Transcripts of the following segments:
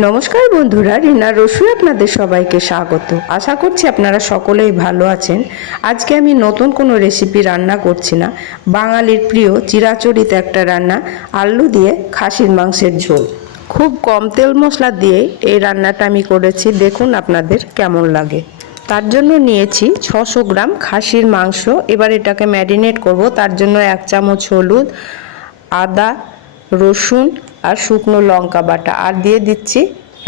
নমস্কার বন্ধুরা, রিনা রসুই আপনাদের সবাইকে স্বাগত। আশা করছি আপনারা সকলেই ভালো আছেন। আজকে আমি নতুন কোনো রেসিপি রান্না করছি না। বাঙালির প্রিয় চিরাচরিত একটা রান্না, আলু দিয়ে খাসির মাংসের ঝোল। খুব কম তেল মশলা দিয়ে এই রান্নাটা আমি করেছি, দেখুন আপনাদের কেমন লাগে। তার জন্য নিয়েছি ছশো গ্রাম খাসির মাংস। এবার এটাকে ম্যারিনেট করব। তার জন্য এক চামচ হলুদ, আদা, রসুন আর শুকনো লঙ্কা বাটা। আর দিয়ে দিচ্ছি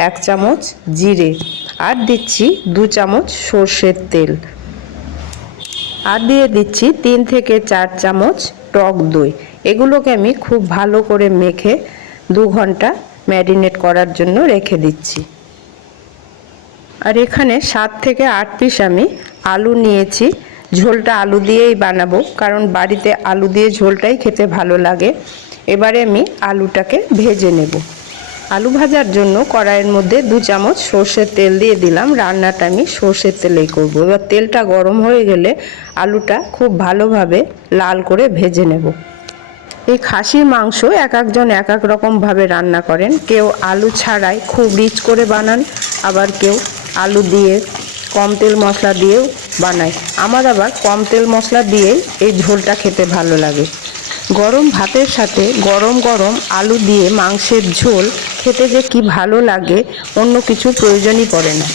এক চামচ জিরে। আর দিচ্ছি দু চামচ সর্ষের তেল। আর দিয়ে দিচ্ছি তিন থেকে চার চামচ টক দই। এগুলোকে আমি খুব ভালো করে মেখে দু ঘণ্টা ম্যারিনেট করার জন্য রেখে দিচ্ছি। আর এখানে সাত থেকে আট পিস আমি আলু নিয়েছি। ঝোলটা আলু দিয়েই বানাবো, কারণ বাড়িতে আলু দিয়ে ঝোলটাই খেতে ভালো লাগে। এবারে আমি আলুটাকে ভেজে নেব। আলু ভাজার জন্য কড়াইয়ের মধ্যে দু চামচ সর্ষের তেল দিয়ে দিলাম। রান্নাটা আমি সর্ষের তেলেই করব। এবার তেলটা গরম হয়ে গেলে আলুটা খুব ভালোভাবে লাল করে ভেজে নেব। এই খাসির মাংস এক একজন এক এক রকমভাবে রান্না করেন। কেউ আলু ছাড়াই খুব রিচ করে বানান, আবার কেউ আলু দিয়ে কম তেল মশলা দিয়েও বানায়। আমার আবার কম তেল মশলা দিয়েই এই ঝোলটা খেতে ভালো লাগে। গরম ভাতের সাথে গরম গরম আলু দিয়ে মাংসের ঝোল খেতে যে কি ভালো লাগে, অন্য কিছু প্রয়োজনই পড়ে না।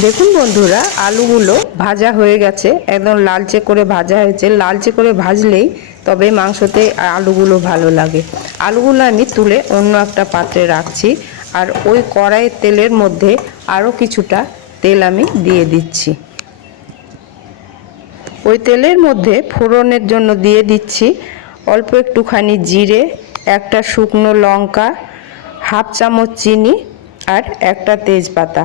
দেখুন বন্ধুরা, আলুগুলো ভাজা হয়ে গেছে, একদম লালচে করে ভাজা হয়েছে। লালচে করে ভাজলেই তবে মাংসতে আলুগুলো ভালো লাগে। আলুগুলো আমি তুলে অন্য একটা পাত্রে রাখছি আর ওই কড়াইয়ের তেলের মধ্যে আরও কিছুটা তেল আমি দিয়ে দিচ্ছি। ওই তেলের মধ্যে ফোড়নের জন্য দিয়ে দিচ্ছি অল্প একটুখানি জিরে, একটা শুকনো লঙ্কা, হাফ চামচ চিনি আর একটা তেজপাতা।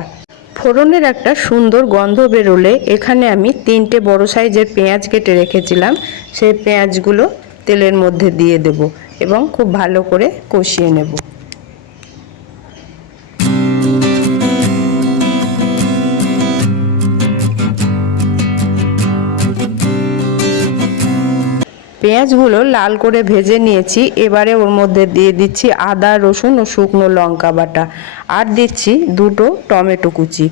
ফোড়নের একটা সুন্দর গন্ধ বেরোলে এখানে আমি তিনটে বড় সাইজের পেঁয়াজ কেটে রেখেছিলাম, সেই পেঁয়াজগুলো তেলের মধ্যে দিয়ে দেব এবং খুব ভালো করে কষিয়ে নেব। পেঁয়াজগুলো লাল করে ভেজে নিয়েছি। এবারে ওর মধ্যে দিয়ে দিচ্ছি আদা, রসুন ও শুকনো লঙ্কা বাটা। আর দিচ্ছি দুটো টমেটো কুচি।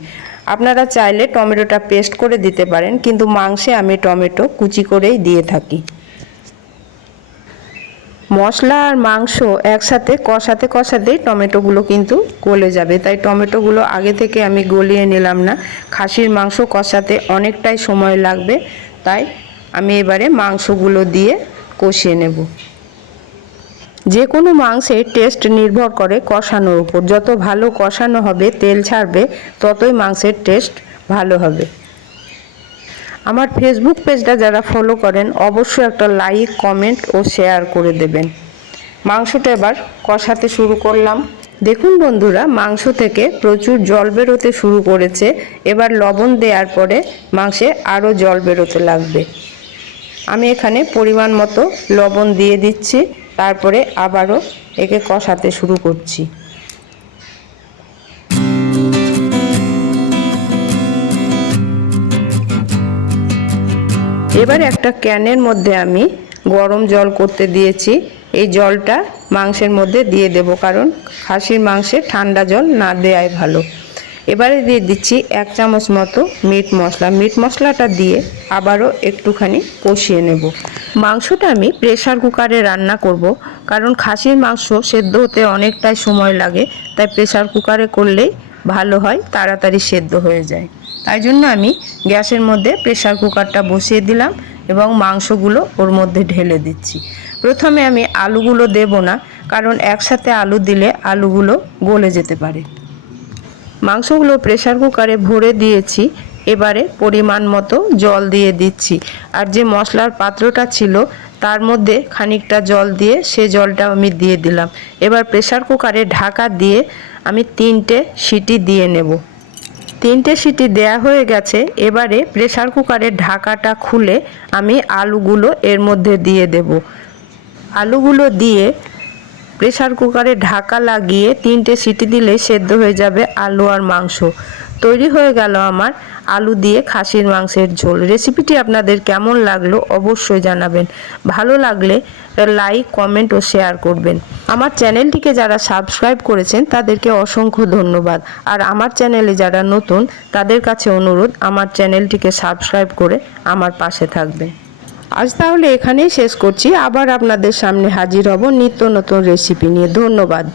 আপনারা চাইলে টমেটোটা পেস্ট করে দিতে পারেন, কিন্তু মাংসে আমি টমেটো কুচি করেই দিয়ে থাকি। মশলা আর মাংস একসাথে কষাতে কষাতেই টমেটোগুলো কিন্তু গলে যাবে। তাই টমেটোগুলো আগে থেকে আমি গলিয়ে নিলাম না। খাসির মাংস কষাতে অনেকটাই সময় লাগবে। তাই আমি এবারে মাংসগুলো দিয়ে কষিয়ে নেব। যে কোনো মাংসের টেস্ট নির্ভর করে কষানোর উপর। যত ভালো কষানো হবে, তেল ছাড়বে, ততই মাংসের টেস্ট ভালো হবে। আমার ফেসবুক পেজটা যারা ফলো করেন, অবশ্যই একটা লাইক কমেন্ট ও শেয়ার করে দেবেন। মাংসটা এবার কষাতে শুরু করলাম। দেখুন বন্ধুরা, মাংস থেকে প্রচুর জল বেরোতে শুরু করেছে। এবার লবণ দেওয়ার পরে মাংসে আরও জল বেরোতে লাগবে। আমি এখানে পরিমাণ মতো লবণ দিয়ে দিচ্ছি, তারপরে আবারও একে কষাতে শুরু করছি। এবার একটা ক্যানের মধ্যে আমি গরম জল করতে দিয়েছি। এই জলটা মাংসের মধ্যে দিয়ে দেব, কারণ খাসির মাংসে ঠান্ডা জল না দেওয়াই ভালো। এবারে দিয়ে দিচ্ছি এক চামচ মতো মিট মশলা। মিট মশলাটা দিয়ে আবারও একটুখানি কষিয়ে নেব। মাংসটা আমি প্রেশার কুকারে রান্না করব, কারণ খাসির মাংস সেদ্ধ হতে অনেকটাই সময় লাগে, তাই প্রেশার কুকারে করলেই ভালো হয়, তাড়াতাড়ি সেদ্ধ হয়ে যায়। তাই জন্য আমি গ্যাসের মধ্যে প্রেশার কুকারটা বসিয়ে দিলাম এবং মাংসগুলো ওর মধ্যে ঢেলে দিচ্ছি। প্রথমে আমি আলুগুলো দেব না, কারণ একসাথে আলু দিলে আলুগুলো গলে যেতে পারে। মাংসগুলো প্রেশার কুকারে ভরে দিয়েছি। এবারে পরিমাণ মতো জল দিয়ে দিচ্ছি। আর যে মশলার পাত্রটা ছিল, তার মধ্যে খানিকটা জল দিয়ে সে জলটা আমি দিয়ে দিলাম। এবার প্রেশার কুকারে ঢাকা দিয়ে আমি তিনটে সিটি দিয়ে নেব। তিনটে সিটি দেয়া হয়ে গেছে। এবারে প্রেশার কুকারের ঢাকাটা খুলে আমি আলুগুলো এর মধ্যে দিয়ে দেব। আলুগুলো দিয়ে প্রেশার কুকারে ঢাকা লাগিয়ে তিনটে সিটি দিলে সেদ্ধ হয়ে যাবে আলু আর মাংস। তৈরি হয়ে গেল আমার আলু দিয়ে খাসির মাংসের ঝোল। রেসিপিটি আপনাদের কেমন লাগল অবশ্যই জানাবেন। ভালো লাগলে লাইক, কমেন্ট ও শেয়ার করবেন। আমার চ্যানেলটিকে যারা সাবস্ক্রাইব করেছেন তাদেরকে অসংখ্য ধন্যবাদ। আর আমার চ্যানেলে যারা নতুন, তাদের কাছে অনুরোধ, আমার চ্যানেলটিকে সাবস্ক্রাইব করে আমার পাশে থাকবেন। আজ তাহলে এখানেই শেষ করছি। আবার আপনাদের সামনে হাজির হব নিত্য নতুন রেসিপি নিয়ে। ধন্যবাদ।